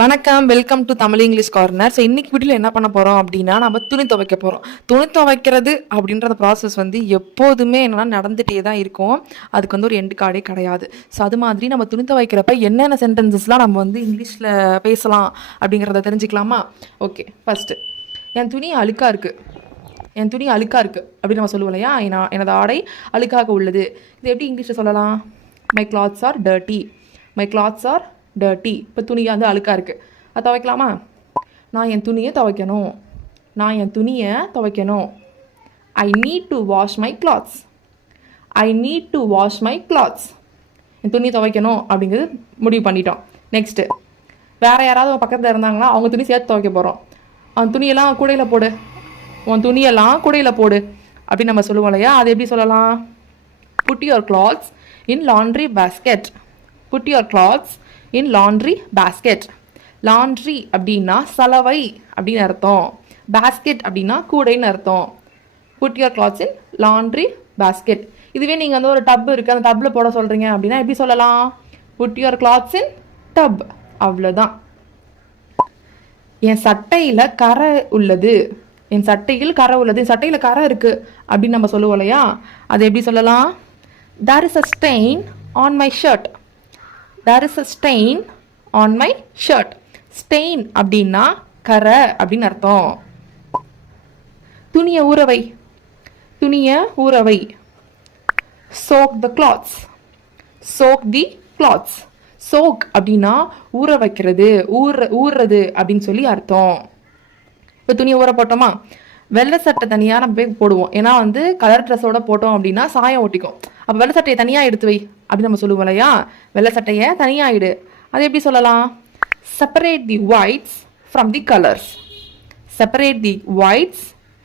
வணக்கம், welcome to Tamil English corner. So இன்னைக்கு வீடியோவில் என்ன பண்ண போகிறோம் அப்படின்னா, நம்ம துணி துவைக்க போகிறோம். துணி துவைக்கிறது அப்படின்ற ப்ராசஸ் வந்து எப்போதுமே என்னென்னா நடந்துகிட்டே தான் இருக்கும். அதுக்கு வந்து ஒரு எண்டு கார்டே கிடையாது. ஸோ அது மாதிரி நம்ம துணி துவைக்கிறப்ப என்னென்ன சென்டென்சஸ்லாம் நம்ம வந்து இங்கிலீஷில் பேசலாம் அப்படிங்கிறத தெரிஞ்சுக்கலாமா? ஓகே, ஃபஸ்ட்டு என் துணி அழுக்காக இருக்குது. என் துணி அழுக்காக இருக்குது அப்படின்னு நம்ம சொல்லுவோம் இல்லையா? எனது ஆடை அழுக்காக உள்ளது. இது எப்படி இங்கிலீஷில் சொல்லலாம்? My clothes are dirty. My clothes are dirty. இப்போ துணி வந்து அழுக்காக இருக்குது, அது துவைக்கலாமா? நான் என் துணியை துவைக்கணும். நான் என் துணியை துவைக்கணும். I need to wash my clothes. I need to wash my clothes. என் துணியை துவைக்கணும் அப்படிங்கிறது முடிவு பண்ணிட்டோம். நெக்ஸ்ட்டு வேறு யாராவது பக்கத்தில் இருந்தாங்கன்னா அவங்க துணி சேர்த்து துவைக்க போகிறோம். அவன் துணியெல்லாம் கூடையில் போடு, உன் துணியெல்லாம் கூடையில் போடு அப்படின்னு நம்ம சொல்லுவோம் இல்லையா? அது எப்படி சொல்லலாம்? Put your clothes in laundry basket. Put your clothes in laundry basket. Laundry அப்படின்னா சலவை அப்படின்னு அர்த்தம். பேஸ்கெட் அப்படின்னா கூடைன்னு அர்த்தம். Put your clothes in laundry basket. இதுவே நீங்கள் வந்து ஒரு டப் இருக்குது, அந்த டப்பில் போட சொல்கிறீங்க அப்படின்னா எப்படி சொல்லலாம்? Put your clothes in tub. அவ்வளோதான். என் சட்டையில் கரை உள்ளது. என் சட்டையில் கரை உள்ளது. என் சட்டையில் கரை இருக்குது அப்படின்னு நம்ம சொல்லுவோம் இல்லையா? அது எப்படி சொல்லலாம்? There is a stain on my shirt. There is a stain on my shirt. Stain அப்படின்னா கரை அப்படின்னு அர்த்தம். துணியை ஊறவை. துணியை ஊறவை. Soak the clothes. Soak the clothes. Soak அப்படின்னா ஊற வைக்கிறது, ஊறுறது அப்படின்னு சொல்லி அர்த்தம். இப்போ துணியை ஊற போட்டோமா? வெள்ளை சட்டை தனியாக நம்ம போய் போடுவோம். ஏன்னா வந்து கலர் ட்ரெஸ்ஸோட போட்டோம் அப்படின்னா சாயம் ஒட்டிக்கும். அப்போ வெள்ளை சட்டையை தனியாக எடுத்து வை அப்படின்னு நம்ம சொல்லுவோம் இல்லையா? வெள்ளை சட்டையை தனியாக இடு. அது எப்படி சொல்லலாம்? Separate the whites from the colours. Separate the whites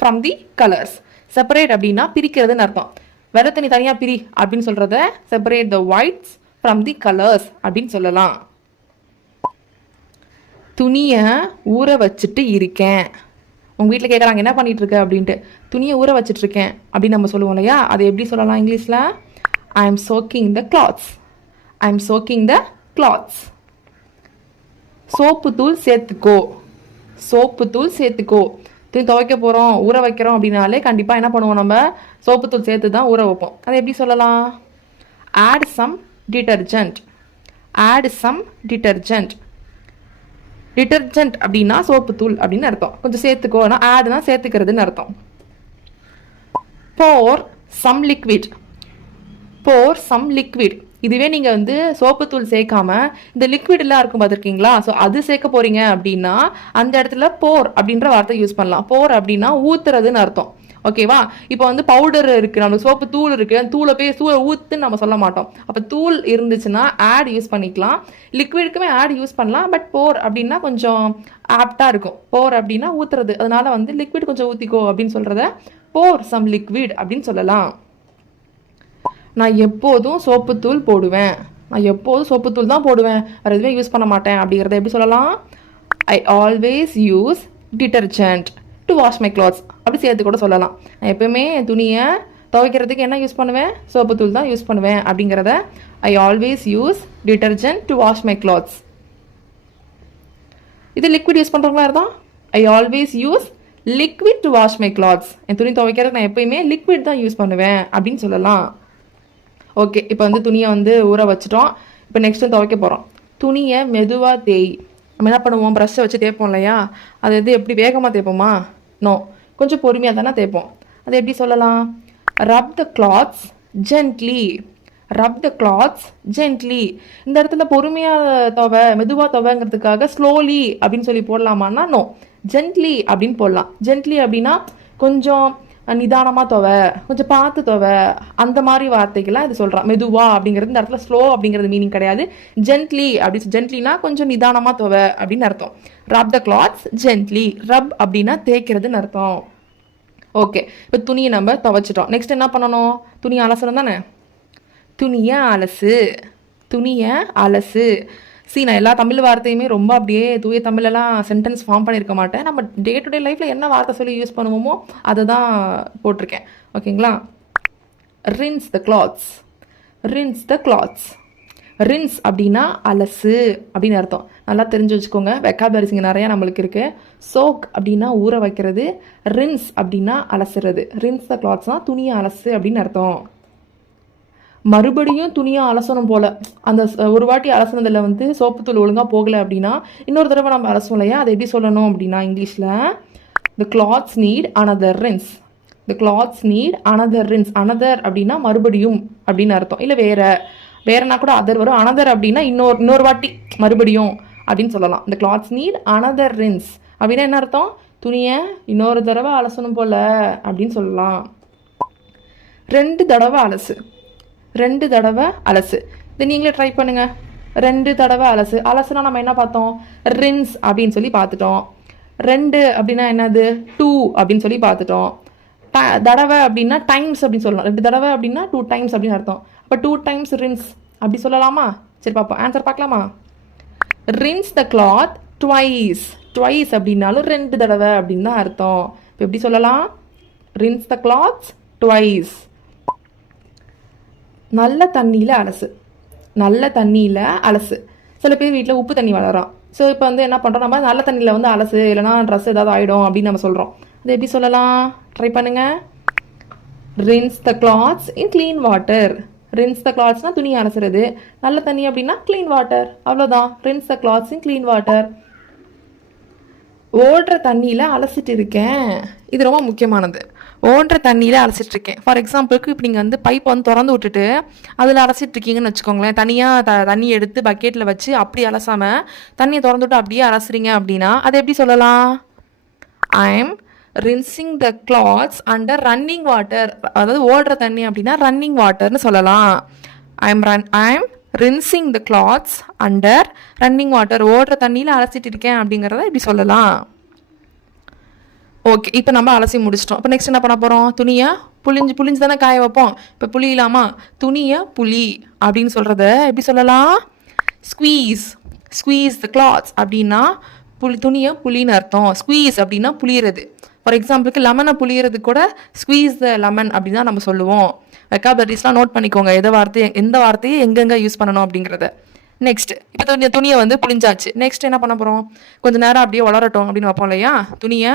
from the colours. Separate அப்படின்னா பிரிக்கிறதுன்னு அர்த்தம். வெள்ளை தனி தனியாக பிரி அப்படின்னு சொல்கிறத separate the whites from the colours அப்படின்னு சொல்லலாம். துணியை ஊற வச்சுட்டு இருக்கேன். உங்கள் வீட்டில் கேட்குறாங்க என்ன பண்ணிகிட்டு இருக்க அப்படின்ட்டு. துணியை ஊற வச்சிட்ருக்கேன் அப்படின்னு நம்ம சொல்லுவோம் இல்லையா? அதை எப்படி சொல்லலாம் இங்கிலீஷில்? I am soaking the clothes. I am soaking the clothes. Soap தூள் சேர்த்துக்கோ. சோப்பு தூள் சேர்த்துக்கோ. துணி துவைக்க போகிறோம், ஊற வைக்கிறோம் அப்படின்னாலே கண்டிப்பாக என்ன பண்ணுவோம்? நம்ம சோப்பு தூள் சேர்த்து தான் ஊற வைப்போம். அதை எப்படி சொல்லலாம்? Add some detergent. Add some detergent. Detergent அப்படின்னா சோப்பு தூள் அப்படின்னு அர்த்தம். கொஞ்சம் சேர்த்துக்கோனா ஆடுனா சேர்த்துக்கிறதுன்னு அர்த்தம். Pour some liquid. Pour some liquid. இதுவே நீங்கள் வந்து சோப்பு தூள் சேர்க்காம இந்த லிக்விட்லாம் இருக்கும் பார்த்துருக்கீங்களா? ஸோ அது சேர்க்க போறீங்க அப்படின்னா அந்த இடத்துல போர் அப்படின்ற வார்த்தை யூஸ் பண்ணலாம். போர் அப்படின்னா ஊத்துறதுன்னு அர்த்தம். ஓகேவா? இப்போ வந்து பவுடர் இருக்குது, நம்மளுக்கு சோப்பு தூள் இருக்குது, அந்த தூளை போய் ஊற்றுன்னு நம்ம சொல்ல மாட்டோம். அப்போ தூள் இருந்துச்சுன்னா ஆட் யூஸ் பண்ணிக்கலாம். லிக்விடுக்குமே ஆட் யூஸ் பண்ணலாம். பட் போர் அப்படின்னா கொஞ்சம் ஆப்டாக இருக்கும். போர் அப்படின்னா ஊற்றுறது, அதனால வந்து லிக்விட் கொஞ்சம் ஊற்றிக்கோ அப்படின்னு சொல்கிறத போர் சம் லிக்விட் அப்படின்னு சொல்லலாம். நான் எப்போதும் சோப்புத்தூள் போடுவேன். நான் எப்போதும் சோப்புத்தூள் தான் போடுவேன், வேறு எதுவுமே யூஸ் பண்ண மாட்டேன் அப்படிங்கிறத எப்படி சொல்லலாம்? ஐ always use detergent to wash my clothes அப்படி சேர்த்து கூட சொல்லலாம். நான் எப்பவுமே என் துணியை துவைக்கிறதுக்கு என்ன யூஸ் பண்ணுவேன்? சோப்புத்தூள் தான் யூஸ் பண்ணுவேன் அப்படிங்கிறத I always use detergent to wash my clothes. இது லிக்விட் யூஸ் பண்ணுறவங்களா இருந்தால் I always use liquid to wash my clothes. என் துணி துவைக்கிறதுக்கு நான் எப்பயுமே லிக்விட் தான் யூஸ் பண்ணுவேன் அப்படின்னு சொல்லலாம். ஓகே, இப்போ வந்து துணியை வந்து ஊற வச்சிட்டோம். இப்போ நெக்ஸ்ட்டு துவைக்க போகிறோம். துணியை மெதுவாக தேய். நம்ம என்ன பண்ணுவோம்? ப்ரஷ்ஷை வச்சு தேய்ப்போம் இல்லையா? அது எது எப்படி வேகமாக தேய்ப்போமா? நோ, கொஞ்சம் பொறுமையாக தானே தேய்ப்போம். அது எப்படி சொல்லலாம்? Rub the clothes gently. Rub the clothes gently. இந்த இடத்துல பொறுமையாக துவை, மெதுவாக துவைங்கிறதுக்காக ஸ்லோலி அப்படின்னு சொல்லி போடலாமான்னா நோ, ஜென்ட்லி அப்படின்னு போடலாம். ஜென்ட்லி அப்படின்னா கொஞ்சம் நிதானமாக துவை, கொஞ்சம் பார்த்து துவை, அந்த மாதிரி வார்த்தைகள்லாம் இது சொல்கிறான். மெதுவா அப்படிங்கிறது இந்த இடத்துல ஸ்லோ அப்படிங்கிறது மீனிங் கிடையாது. ஜென்ட்லி அப்படி, ஜென்ட்லினா கொஞ்சம் நிதானமாக துவை அப்படின்னு அர்த்தம். ரப் த கிளாத்ஸ் ஜென்ட்லி. ரப் அப்படின்னா தேய்க்கிறதுன்னு அர்த்தம். ஓகே, இப்போ துணியை நம்ம துவைச்சிட்டோம். நெக்ஸ்ட் என்ன பண்ணணும்? துணியை அலசணும் தானே? துணியை அலசு. துணியை அலசு. நான் எல்லா தமிழ் வார்த்தையுமே ரொம்ப அப்படியே தூய தமிழெல்லாம் சென்டென்ஸ் ஃபார்ம் பண்ணியிருக்க மாட்டேன். நம்ம டே டு டே லைஃப்பில் என்ன வார்த்தை சொல்லி யூஸ் பண்ணுவோமோ அதை தான் போட்டிருக்கேன். ஓகேங்களா? rinse the cloths. rinse the cloths. Rinse அப்படின்னா அலசு அப்படின்னு அர்த்தம். நல்லா தெரிஞ்சு வச்சுக்கோங்க. வெக்காபுலரிஸ் இங்கே நிறையா நம்மளுக்கு இருக்குது. சோக் அப்படின்னா ஊற வைக்கிறது, ரின்ஸ் அப்படின்னா அலசுறது. ரின்ஸ் த கிளாத்ஸ்னால் துணியை அலசு அப்படின்னு அர்த்தம். மறுபடியும் துணியை அலசணும் போல், அந்த ஒரு வாட்டி அலசுனதில் வந்து சோப்பு தூள் ஒழுங்காக போகலை அப்படின்னா இன்னொரு தடவை நம்ம அலசுவோம் இல்லையா, அதை எப்படி சொல்லணும் அப்படின்னா இங்கிலீஷில் the cloths need another rinse. the cloths need another rinse. another அப்படின்னா மறுபடியும் அப்படின்னு அர்த்தம். இல்லை வேறனா கூட அதர் வரும். another அப்படின்னா இன்னொரு வாட்டி மறுபடியும் அப்படின்னு சொல்லலாம். the cloths need another rinse அப்படின்னா என்ன அர்த்தம்? துணியை இன்னொரு தடவை அலசணும் போல அப்படின்னு சொல்லலாம். 2 தடவை அலசு, 2 தடவை அலசு. இதை நீங்களே ட்ரை பண்ணுங்க. 2 தடவை அலசு. அலசுனா நம்ம என்ன பார்த்தோம்? ரின்ஸ் அப்படின்னு சொல்லி பார்த்துட்டோம். 2 அப்படின்னா என்னது? 2 அப்படின்னு சொல்லி பார்த்துட்டோம். தடவை அப்படின்னா டைம்ஸ் அப்படின்னு சொல்லலாம். 2 தடவை அப்படின்னா 2 டைம்ஸ் அப்படின்னு அர்த்தம். அப்போ 2 டைம்ஸ் ரின்ஸ் அப்படி சொல்லலாமா? சரி பார்ப்போம், ஆன்சர் பார்க்கலாமா? ரின்ஸ் த கிளாத் ட்வைஸ். ட்வைஸ் அப்படின்னாலும் 2 தடவை அப்படின்னு தான் அர்த்தம். இப்போ எப்படி சொல்லலாம்? Rinse the clothes twice. நல்ல தண்ணியில் அலசு, நல்ல தண்ணியில் அலசு. சில பேர் வீட்டில் உப்பு தண்ணி வளரான். ஸோ இப்போ வந்து என்ன பண்ணுறோம், நம்ம நல்ல தண்ணியில் வந்து அலசு, இல்லைனா ட்ரெஸ் ஏதாவது ஆகிடும் அப்படின்னு நம்ம சொல்கிறோம். அது எப்படி சொல்லலாம்? ட்ரை பண்ணுங்கள். Rinse the clothes in clean water. Rinse the கிளாத்ஸ்னால் துணி அலசுறது, நல்ல தண்ணி அப்படின்னா க்ளீன் வாட்டர், அவ்வளோதான். Rinse the clothes in clean water. ஓடுற தண்ணியில் அலசிட்டு இருக்கேன். இது ரொம்ப முக்கியமானது. ஓடுற தண்ணியில் அலசிட்டு இருக்கேன். ஃபார் எக்ஸாம்பிளுக்கு இப்போ நீங்கள் வந்து பைப்பை வந்து திறந்து விட்டுட்டு அதில் அலசிட்டு இருக்கீங்கன்னு வச்சுக்கோங்களேன். தனியாக தண்ணி எடுத்து பக்கெட்டில் வச்சு அப்படி அலசாமல் தண்ணியை திறந்து விட்டு அப்படியே அலசுறீங்க அப்படின்னா அதை எப்படி சொல்லலாம்? I am rinsing the clothes under running water. அதாவது ஓடுற தண்ணி அப்படின்னா ரன்னிங் வாட்டர்னு சொல்லலாம். I am rinsing the clothes under running water. ஓடுற தண்ணியில் அலசிட்டு இருக்கேன் அப்படிங்கிறத இப்படி சொல்லலாம். ஓகே, இப்போ நம்ம அலசி முடிச்சிட்டோம். இப்போ நெக்ஸ்ட் என்ன பண்ண போகிறோம்? துணியை புளிஞ்சு தானே காய வைப்போம். இப்போ புளியலாமா? துணியை புளி அப்படின்னு சொல்கிறத எப்படி சொல்லலாம்? ஸ்குவீஸ். ஸ்குவீஸ் த கிளாத்ஸ் அப்படின்னா துணியை புளின்னு அர்த்தம். ஸ்குவீஸ் அப்படின்னா புளியறது. ஃபார் எக்ஸாம்பிளுக்கு லெமனை புளியறது கூட ஸ்குவீஸ் த லெமன் அப்படின்னு தான் நம்ம சொல்லுவோம். வெக்காபுலரிஸ்லாம் நோட் பண்ணிக்கோங்க, எந்த வார்த்தையை எங்கெங்கே யூஸ் பண்ணணும் அப்படிங்கிறத. நெக்ஸ்ட், இப்போ துணியை வந்து புளிஞ்சாச்சு. நெக்ஸ்ட் என்ன பண்ண போகிறோம்? கொஞ்சம் நேரம் அப்படியே வளரட்டும் அப்படின்னு வைப்போம் இல்லையா? துணியை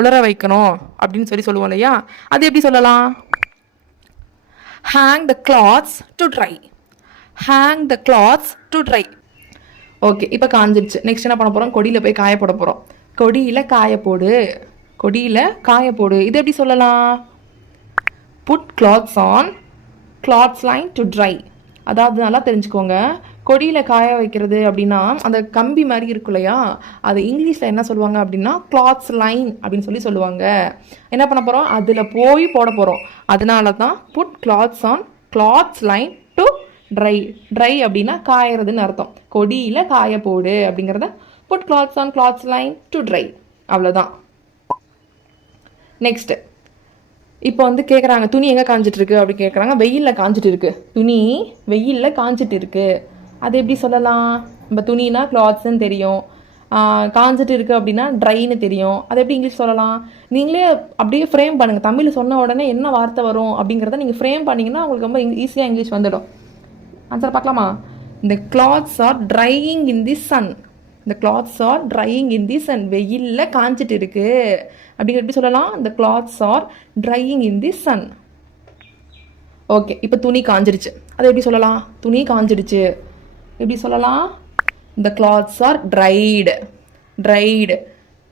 உலர வைக்கணும் அப்படின்னு சொல்லுவோம் இல்லையா? அது எப்படி சொல்லலாம்? Hang the clothes to try. Hang the clothes to try. Okay, இப்போ காஞ்சிடுச்சு. நெக்ஸ்ட் என்ன பண்ண போகிறோம்? கொடியில் போய் காய போட போகிறோம். கொடியில் காய போடு, கொடியில் காய போடு. இது எப்படி சொல்லலாம்? Put clothes on clothes line to dry. அதாவது நல்லா தெரிஞ்சுக்கோங்க, கொடியில் காய வைக்கிறது அப்படின்னா அந்த கம்பி மாதிரி இருக்கும் இல்லையா, அது இங்கிலீஷில் என்ன சொல்லுவாங்க அப்படின்னா கிளாத்ஸ் லைன் அப்படின்னு சொல்லுவாங்க. என்ன பண்ண போகிறோம்? அதில் போய் போட போகிறோம். அதனால தான் put clothes on clothes line to dry. Dry அப்படின்னா காயறதுன்னு அர்த்தம். கொடியில் காய போடு அப்படிங்கிறத put clothes on clothes line to dry. அவ்வளோதான். நெக்ஸ்ட்டு, இப்போ வந்து கேட்குறாங்க துணி எங்கே காஞ்சிட்டு இருக்கு அப்படி கேட்குறாங்க. வெயிலில் காஞ்சிட்டு இருக்கு. துணி வெயிலில் காஞ்சிட்டு இருக்கு. அது எப்படி சொல்லலாம்? நம்ம துணினா கிளாத்ஸ்ன்னு தெரியும், காஞ்சிட்டு இருக்குது அப்படின்னா ட்ரைன்னு தெரியும். அது எப்படி இங்கிலீஷ் சொல்லலாம்? நீங்களே அப்படியே ஃப்ரேம் பண்ணுங்கள். தமிழ் சொன்ன உடனே என்ன வார்த்தை வரும் அப்படிங்கிறத நீங்கள் ஃப்ரேம் பண்ணிங்கன்னா உங்களுக்கு ரொம்ப ஈஸியாக இங்கிலீஷ் வந்துடும். ஆன்சர் பார்க்கலாமா? இந்த clothes are drying in the sun. இந்த clothes are drying in the sun. வெயிலில் காஞ்சிட்டு இருக்கு அப்படிங்கிற எப்படி சொல்லலாம்? இந்த clothes are drying in the sun. Okay, இப்போ துணி காஞ்சிடுச்சு. அதை எப்படி சொல்லலாம்? துணி காஞ்சிடுச்சு எப்படி சொல்லலாம்? இந்த clothes are dried. Dried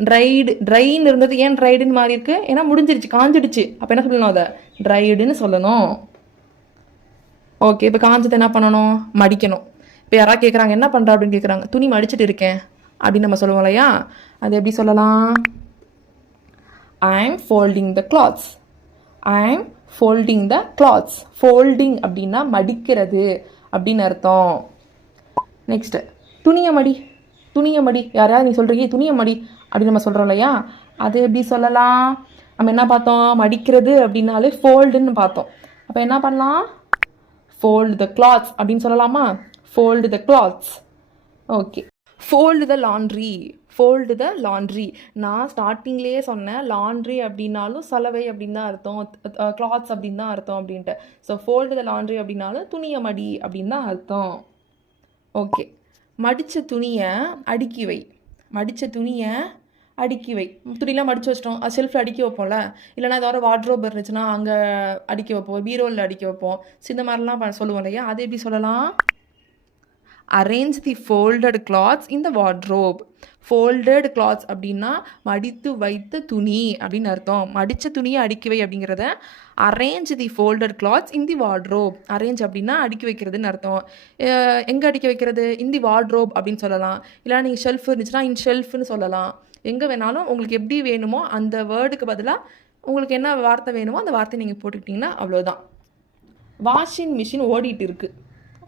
dried ட்ரைன்னு இருந்தது ஏன் ட்ரைடுன்னு மாறி இருக்கு? ஏன்னா முடிஞ்சிருச்சு, காஞ்சிடுச்சு. அப்போ என்ன சொல்லணும்? அதை ட்ரைடுன்னு சொல்லணும். ஓகே, இப்போ காஞ்சது என்ன பண்ணணும்? மடிக்கணும். இப்போ யாராவது கேட்குறாங்க என்ன பண்ணுற அப்படின்னு கேட்குறாங்க. துணி மடிச்சுட்டு இருக்கேன் அப்படின்னு நம்ம சொல்லுவோம் இல்லையா? அது எப்படி சொல்லலாம்? I am folding the clothes. I am folding the clothes. Folding அப்படின்னா மடிக்கிறது அப்படின்னு அர்த்தம். நெக்ஸ்ட்டு, துணியை மடி. துணியை மடி. யாராவது நீ சொல்கிறீங்க துணியை மடி அப்படின்னு நம்ம சொல்கிறோம் இல்லையா? அது எப்படி சொல்லலாம்? நம்ம என்ன பார்த்தோம்? மடிக்கிறது அப்படின்னாலே ஃபோல்டுன்னு பார்த்தோம். அப்போ என்ன பண்ணலாம்? ஃபோல்டு த கிளாத்ஸ் அப்படின்னு சொல்லலாமா? ஃபோல்டு த கிளாத்ஸ். ஓகே, ஃபோல்டு த லாண்ட்ரி. ஃபோல்டு த லாண்ட்ரி. நான் ஸ்டார்டிங்லேயே சொன்னேன், லாண்ட்ரி அப்படின்னாலும் சலவை அப்படின்னு தான் அர்த்தம், கிளாத்ஸ் அப்படின்னு தான் அர்த்தம் அப்படின்ட்டு. ஸோ ஃபோல்டு த லாண்ட்ரி அப்படின்னாலும் துணியை மடி அப்படின்னு தான் அர்த்தம். ஓகே. மடித்த துணியை அடுக்கி வை. மடித்த துணியை அடுக்கி வை. துணிலாம் மடித்து வச்சிட்டோம், அது ஷெல்ஃபில் அடுக்கி வைப்போம்ல, இல்லைனா ஏதாவது வார்ட்ரோப் இருந்துச்சுன்னா அங்கே அடுக்கி வைப்போம், பீரோவில் அடுக்கி வைப்போம். ஸோ இந்த மாதிரிலாம் சொல்லுவோம் இல்லையா, அது எப்படி சொல்லலாம்? அரேஞ்ச் தி ஃபோல்டட் கிளாத்ஸ் இன் த வார்ட்ரோப். ஃபோல்டட் கிளாத்ஸ் அப்படின்னா மடித்து வைத்த துணி அப்படின்னு அர்த்தம். மடித்த துணியை அடுக்கி வை அப்படிங்கிறத அரேஞ்ச் தி ஃபோல்டட் கிளாத்ஸ் இன் தி வார்ட்ரோப். அரேஞ்ச் அப்படின்னா அடுக்கி வைக்கிறதுன்னு அர்த்தம். எங்கே அடுக்கி வைக்கிறது? இன் தி வார்ட்ரோப் அப்படின்னு சொல்லலாம். இல்லைனா நீங்கள் ஷெல்ஃப் இருந்துச்சுன்னா இன் ஷெல்ஃப்னு சொல்லலாம். எங்கே வேணாலும் உங்களுக்கு எப்படி வேணுமோ அந்த வேர்டுக்கு பதிலாக உங்களுக்கு என்ன வார்த்தை வேணுமோ அந்த வார்த்தையை நீங்கள் போட்டுக்கிட்டிங்கன்னா அவ்வளோதான். வாஷிங் மிஷின் ஓடிட்டு இருக்குது.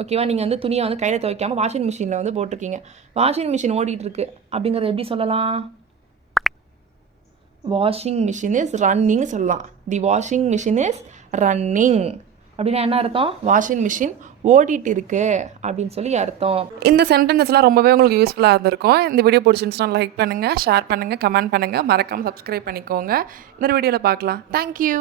ஓகேவா, நீங்கள் வந்து துணியை வந்து கையில் துவைக்காமல் வாஷிங் மிஷினில் வந்து போட்டிருக்கீங்க. வாஷிங் மிஷின் ஓடிட்டுருக்கு அப்படிங்கிறத எப்படி சொல்லலாம்? வாஷிங் மிஷின் இஸ் ரன்னிங் சொல்லலாம். தி வாஷிங் மிஷின் இஸ் ரன்னிங் அப்படின்னா என்ன அர்த்தம்? வாஷிங் மிஷின் ஓடிட்டு இருக்கு அப்படின்னு சொல்லி அர்த்தம். இந்த சென்டென்ஸ்லாம் ரொம்பவே உங்களுக்கு யூஸ்ஃபுல்லாக இருந்திருக்கும். இந்த வீடியோ பிடிச்சிருந்துச்சுன்னா லைக் பண்ணுங்கள், ஷேர் பண்ணுங்கள், கமெண்ட் பண்ணுங்கள், மறக்காமல் சப்ஸ்கிரைப் பண்ணிக்கோங்க. இன்னொரு வீடியோவில் பார்க்கலாம். தேங்க்யூ.